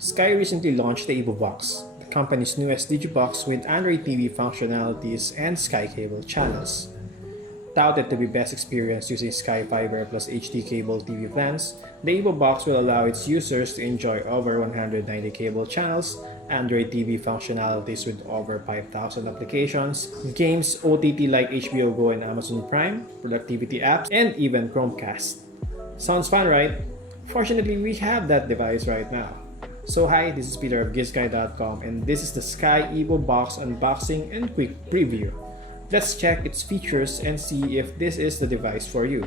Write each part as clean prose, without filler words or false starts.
Sky recently launched the Evo Box, the company's newest Digibox with Android TV functionalities and SKYcable channels. Touted to be best experience using Sky Fiber plus HD cable TV plans, the Evo Box will allow its users to enjoy over 190 cable channels, Android TV functionalities with over 5,000 applications, games OTT like HBO Go and Amazon Prime, productivity apps, and even Chromecast. Sounds fun, right? Fortunately, we have that device right now. So hi, this is Peter of GIZGUIDEPH and this is the Sky Evo Box unboxing and quick preview. Let's check its features and see if this is the device for you.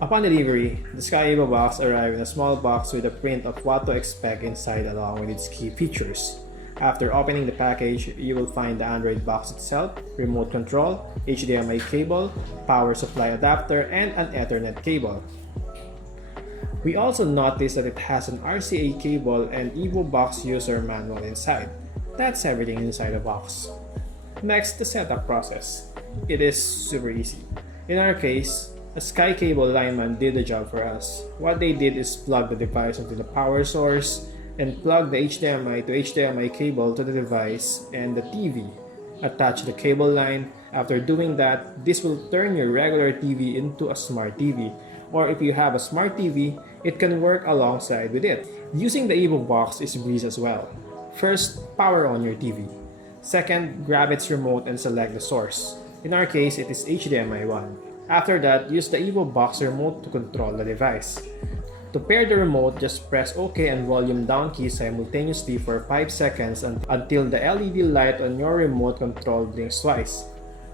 Upon delivery, the Sky Evo Box arrived in a small box with a print of what to expect inside along with its key features. After opening the package, you will find the Android box itself, remote control, HDMI cable, power supply adapter, and an Ethernet cable. We also noticed that it has an RCA cable and Evo Box user manual inside. That's everything inside the box. Next, the setup process. It is super easy. In our case, a SKYcable lineman did the job for us. What they did is plug the device into the power source and plug the HDMI to HDMI cable to the device and the TV. Attach the cable line. After doing that, this will turn your regular TV into a smart TV. Or if you have a smart TV, it can work alongside with it. Using the Evo Box is a breeze as well. First, power on your TV. Second, grab its remote and select the source. In our case, it is HDMI 1. After that, use the Evo Box remote to control the device. To pair the remote, just press OK and volume down key simultaneously for 5 seconds until the LED light on your remote control blinks twice.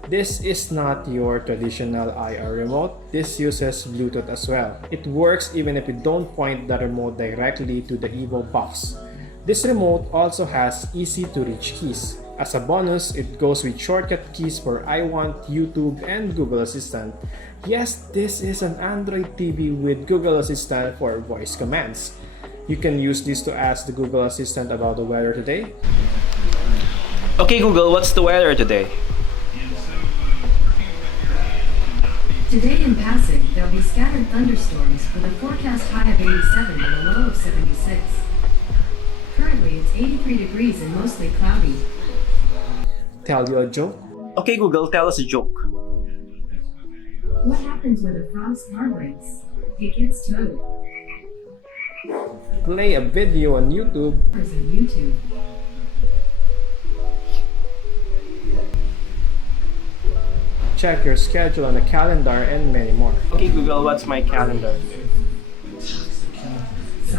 This is not your traditional IR remote. This uses Bluetooth as well. It works even if you don't point the remote directly to the Evo Box. This remote also has easy to reach keys. As a bonus, it goes with shortcut keys for I Want, YouTube, and Google Assistant. Yes, this is an Android TV with Google Assistant for voice commands. You can use this to ask the Google Assistant about the weather today. Okay Google, what's the weather today? Today in Pasig, there'll be scattered thunderstorms with a forecast high of 87 and a low of 76. Currently, it's 83 degrees and mostly cloudy. Tell you a joke? Okay Google, tell us a joke. What happens when a frog's car breaks? It gets towed. Play a video on YouTube. There's on YouTube. Check your schedule on the calendar and many more. Okay Google, what's my calendar? Sorry,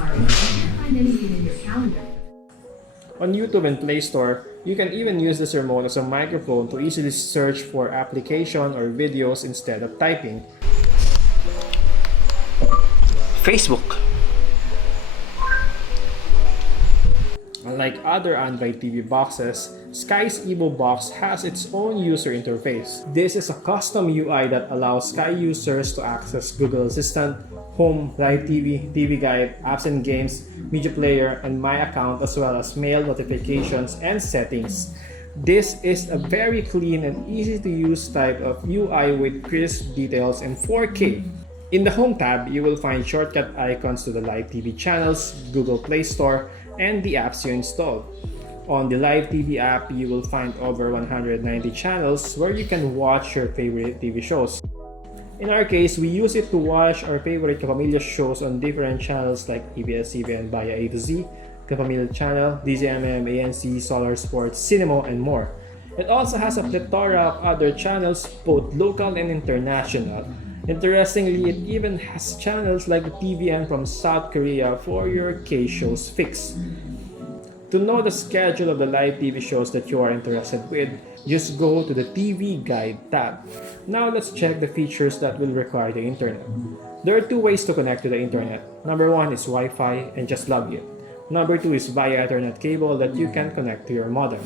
I can't find anything in your calendar. On YouTube and Play Store, you can even use this remote as a microphone to easily search for application or videos instead of typing. Facebook. Unlike other Android TV boxes, Sky's Evo Box has its own user interface. This is a custom UI that allows Sky users to access Google Assistant, Home, Live TV, TV Guide, apps and games, media player, and My Account, as well as mail notifications and settings. This is a very clean and easy to use type of UI with crisp details and 4K. In the Home tab, you will find shortcut icons to the Live TV channels, Google Play Store, and the apps you installed. On the Live TV app, you will find over 190 channels where you can watch your favorite TV shows. In our case, we use it to watch our favorite Kapamilya shows on different channels like ABS-CBN via A to Z, Kapamilya Channel, DZMM, ANC, Solar Sports, Cinema, and more. It also has a plethora of other channels, both local and international. Interestingly, it even has channels like the TVN from South Korea for your K-shows fix. To know the schedule of the live TV shows that you are interested with, just go to the TV Guide tab. Now let's check the features that will require the internet. There are two ways to connect to the internet. Number one is Wi-Fi and just log in. Number two is via Ethernet cable that you can connect to your modem.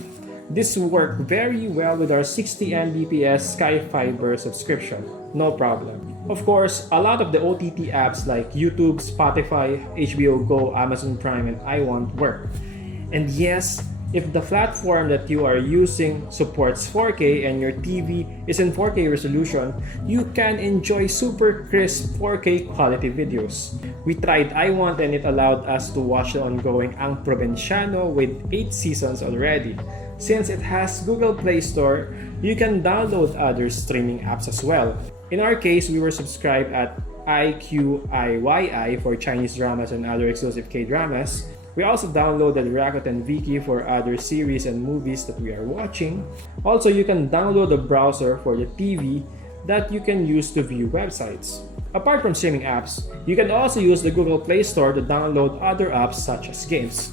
This will work very well with our 60 Mbps Sky Fiber subscription. No problem. Of course, a lot of the OTT apps like YouTube, Spotify, HBO Go, Amazon Prime, and I Want work. And yes, If the platform that you are using supports 4K and your TV is in 4K resolution, you can enjoy super crisp 4K quality videos. We tried iWant and it allowed us to watch the ongoing Ang Provinciano with 8 seasons already. Since it has Google Play Store, you can download other streaming apps as well. In our case, we were subscribed at SKYcable for Chinese dramas and other exclusive K-dramas. We also downloaded Rakuten Viki for other series and movies that we are watching. Also, you can download a browser for the TV that you can use to view websites. Apart from streaming apps, you can also use the Google Play Store to download other apps such as games.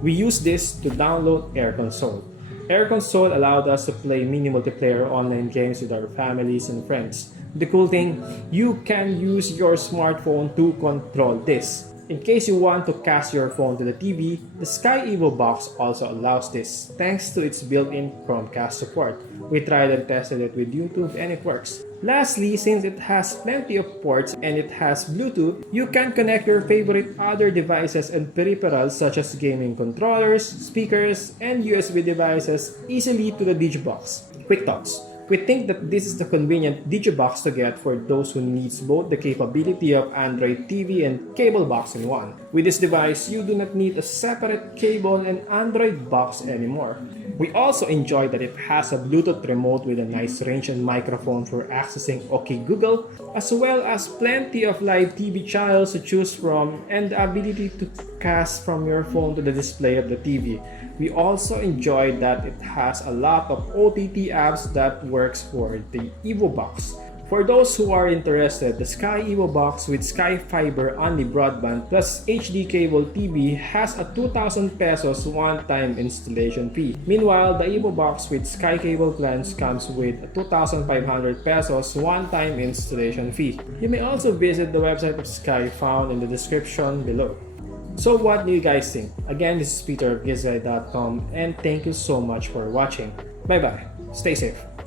We use this to download Air Console. Air Console allowed us to play mini multiplayer online games with our families and friends. The cool thing, you can use your smartphone to control this. In case you want to cast your phone to the TV, the SKYcable box also allows this, thanks to its built-in Chromecast support. We tried and tested it with YouTube and it works. Lastly, since it has plenty of ports and it has Bluetooth, you can connect your favorite other devices and peripherals such as gaming controllers, speakers, and USB devices easily to the Digibox. Quick thoughts. We think that this is the convenient Digibox to get for those who needs both the capability of Android TV and cable box in one. With this device, you do not need a separate cable and Android box anymore. We also enjoy that it has a Bluetooth remote with a nice range and microphone for accessing OK Google, as well as plenty of live TV channels to choose from and the ability to cast from your phone to the display of the TV. We also enjoy that it has a lot of OTT apps that works for the Evo Box. For those who are interested, the SKYcable box with Sky Fiber only broadband plus HD cable TV has a 2,000 pesos one-time installation fee. Meanwhile, the Evo box with SKYcable plans comes with a 2,500 pesos one-time installation fee. You may also visit the website of Sky found in the description below. So what do you guys think? Again, this is Peter of GIZGUIDEPH and thank you so much for watching. Bye bye. Stay safe.